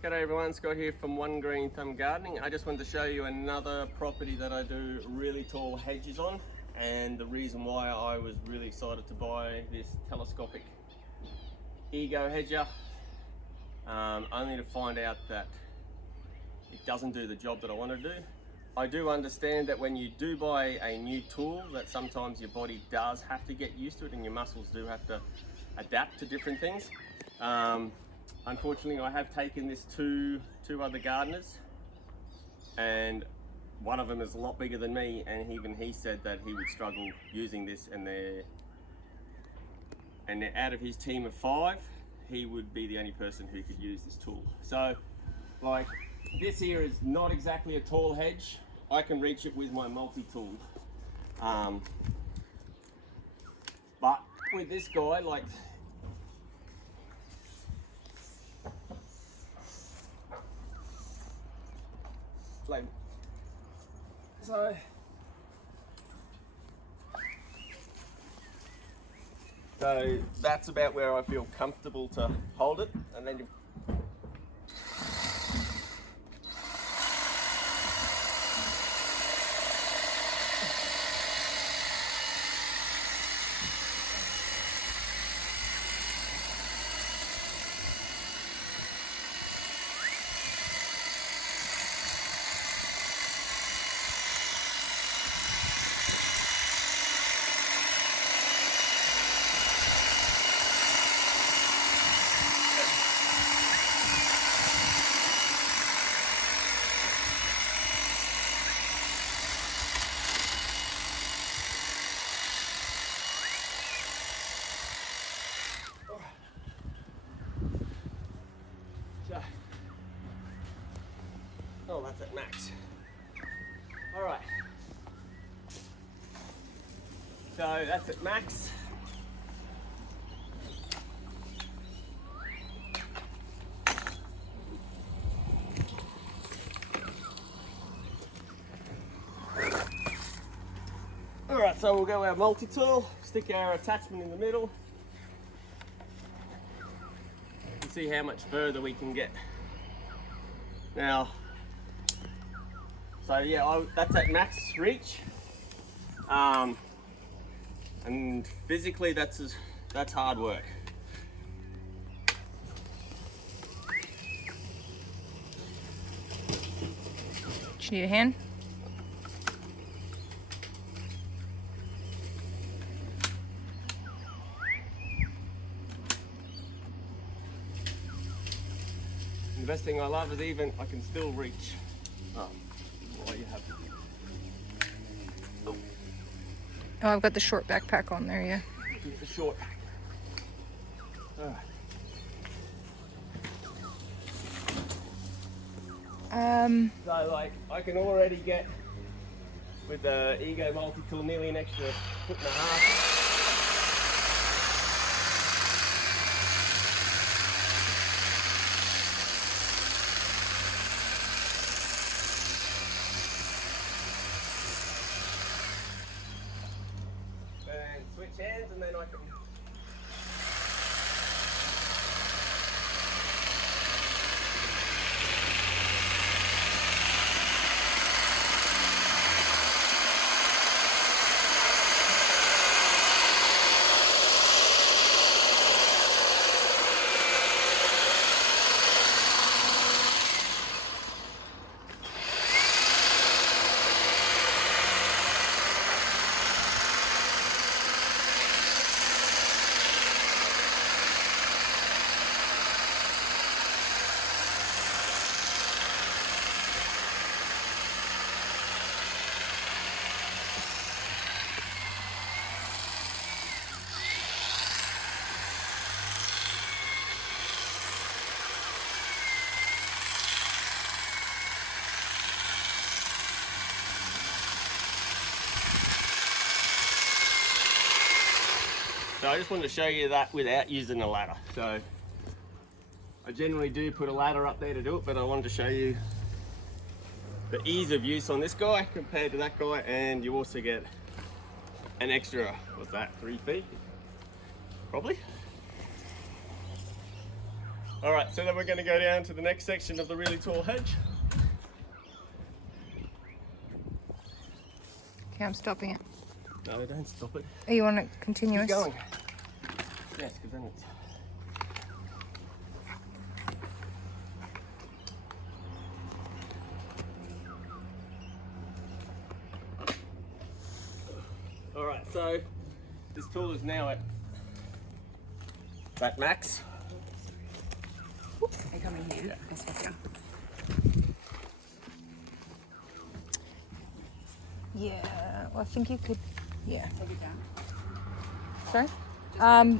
G'day everyone, Scott here from One Green Thumb Gardening. I just wanted to show you another property that I do really tall hedges on, and the reason why I was really excited to buy this telescopic ego hedger, only to find out that it doesn't do the job that I want to do. I do understand that when you do buy a new tool, that sometimes your body does have to get used to it and your muscles do have to adapt to different things. Unfortunately, I have taken this to two other gardeners, and one of them is a lot bigger than me, and even he said that he would struggle using this, and out of his team of 5, he would be the only person who could use this tool. So, like, this here is not exactly a tall hedge. I can reach it with my multi-tool. But with this guy, like, so that's about where I feel comfortable to hold it, and then you oh, that's at max. All right. So that's at max. All right, so we'll go our multi-tool, stick our attachment in the middle, and see how much further we can get. Now, so yeah, that's at max reach, and physically that's hard work. Do you need a hand? The best thing I love is even I can still reach. While you have. Oh, I've got the short backpack on there, yeah. The short. So like I can already get with the Ego multi-tool nearly an extra 1.5 feet. And switch hands, and then I can So I just wanted to show you that without using a ladder. So I generally do put a ladder up there to do it, but I wanted to show you the ease of use on this guy compared to that guy, and you also get an extra, what's that, 3 feet? Probably. All right, so then we're going to go down to the next section of the really tall hedge. Okay, I'm stopping it. No, don't stop it. Oh, you want it continuous? Keep going. Yes, because then it's... All right, so this tool is now at max. They come in here. Yeah. This way, yeah. Yeah, well, I think you could, yeah. Take it down. Sorry?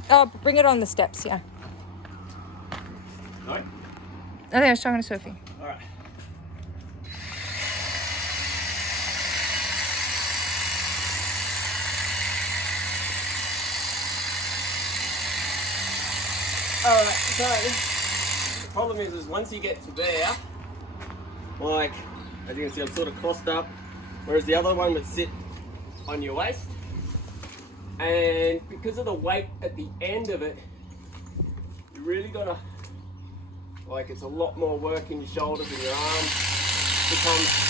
Oh, bring it on the steps, yeah. Right? I think I was talking to Sophie. All right. All right, so the problem is once you get to there, like, as you can see, I'm sort of crossed up, whereas the other one would sit on your waist. And because of the weight at the end of it, you really gotta, like, it's a lot more work in your shoulders and your arms. Becomes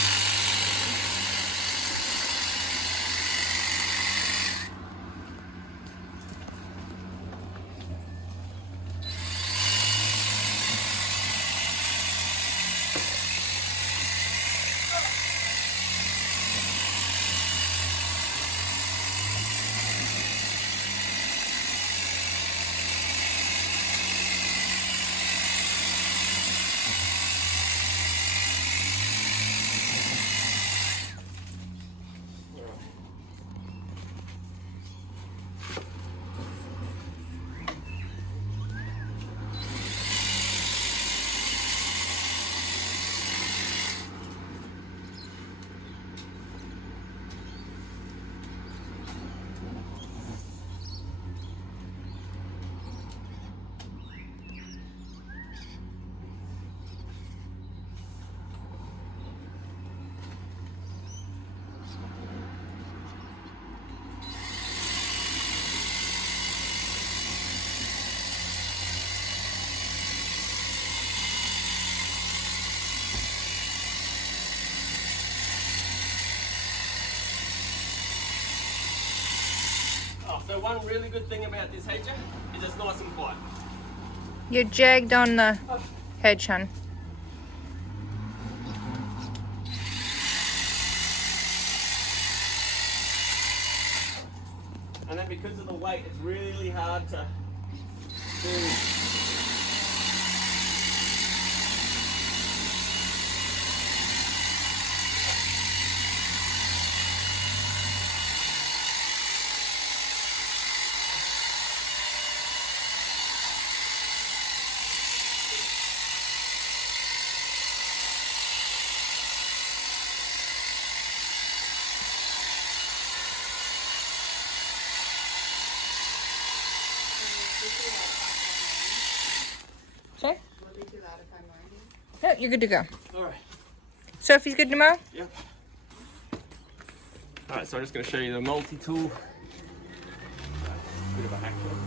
so one really good thing about this hedger is it's nice and quiet. You're jagged on the hedge, hun. And then because of the weight, it's really hard to do. Sorry? Will it be too loud if I'm winding? No, you're good to go. All right. Sophie's good to mow? Yep. All right, so I'm just going to show you the multi-tool. Bit of a hack job.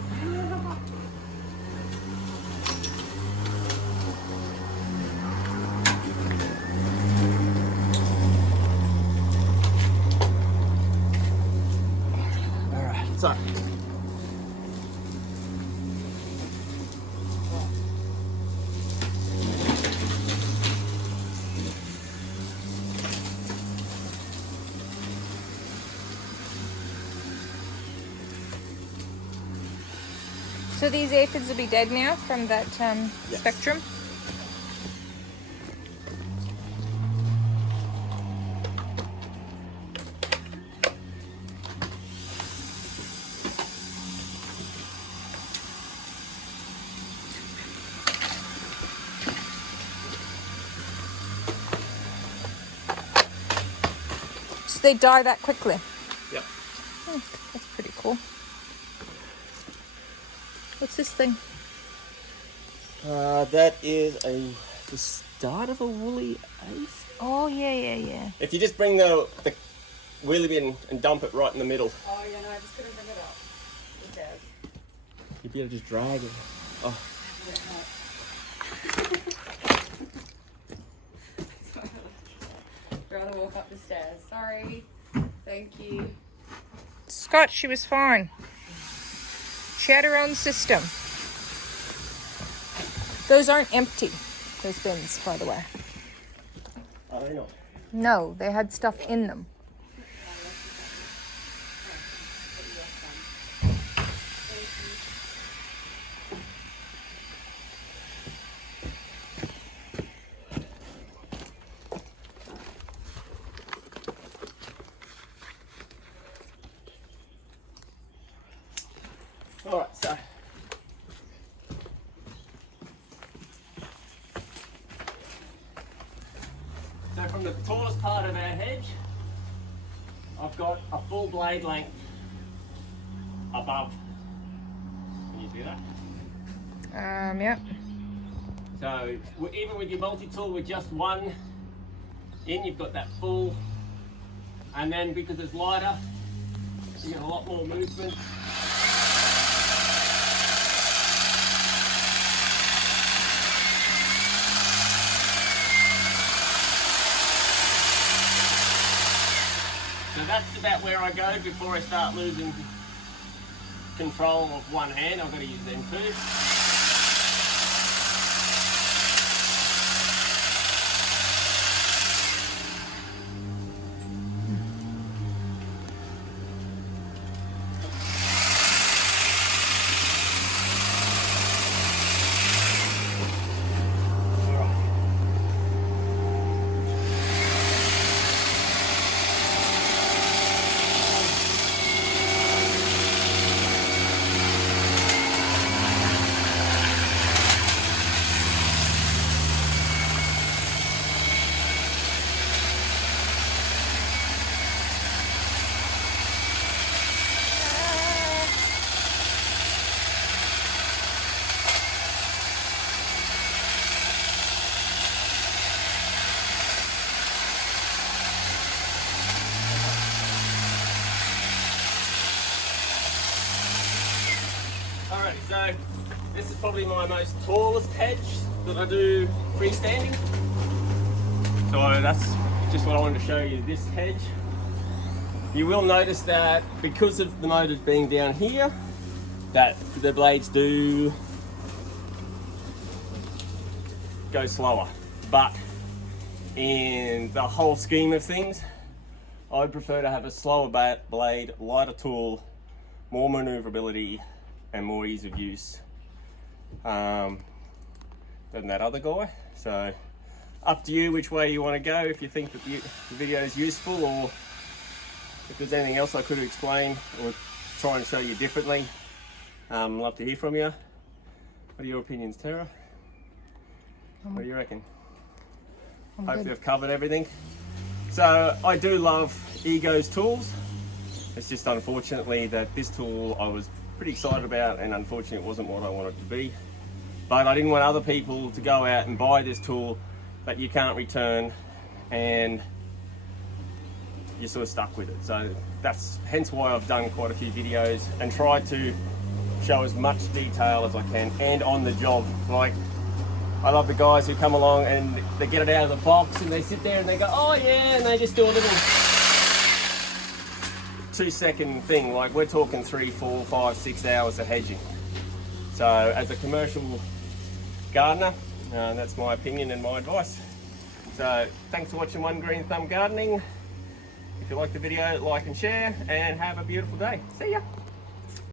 All right, so. So these aphids will be dead now from that Yes. spectrum? So they die that quickly? Yep. Oh, that's pretty cool. What's this thing? That is the start of a woolly ace. Oh, yeah. If you just bring the wheelie bin and dump it right in the middle, Oh, yeah, no, I just couldn't bring it up. It does. you'd be able to just drag it. Oh, the stairs. Sorry. Thank you. Scott, she was fine. She had her own system. Those aren't empty, those bins, by the way. Are they not? No, they had stuff in them. All right, so from the tallest part of our hedge, I've got a full blade length above. Can you see that? Yep. So even with your multi-tool with just one in, you've got that full, and then because it's lighter, you get a lot more movement. So that's about where I go before I start losing control of one hand. I've got to use them two. Alright, so this is probably my most tallest hedge that I do freestanding. So that's just what I wanted to show you, this hedge. You will notice that because of the motors being down here, that the blades do go slower. But in the whole scheme of things, I prefer to have a slower blade, lighter tool, more maneuverability, and more ease of use than that other guy. So up to you which way you want to go, if you think that the video is useful, or if there's anything else I could explain or try and show you differently. Love to hear from you. What are your opinions, Tara? What do you reckon? Hopefully I've covered everything. So I do love Ego's tools. It's just unfortunately that this tool I was pretty excited about, and unfortunately it wasn't what I wanted to be. But I didn't want other people to go out and buy this tool that you can't return and you're sort of stuck with it. So that's hence why I've done quite a few videos and tried to show as much detail as I can and on the job. Like, I love the guys who come along and they get it out of the box and they sit there and they go, oh yeah, and they just do a little 2-second thing. Like, we're talking 3, 4, 5, 6 hours of hedging. So as a commercial gardener, that's my opinion and my advice. So thanks for watching One Green Thumb Gardening. If you like the video, like and share, and have a beautiful day. See ya.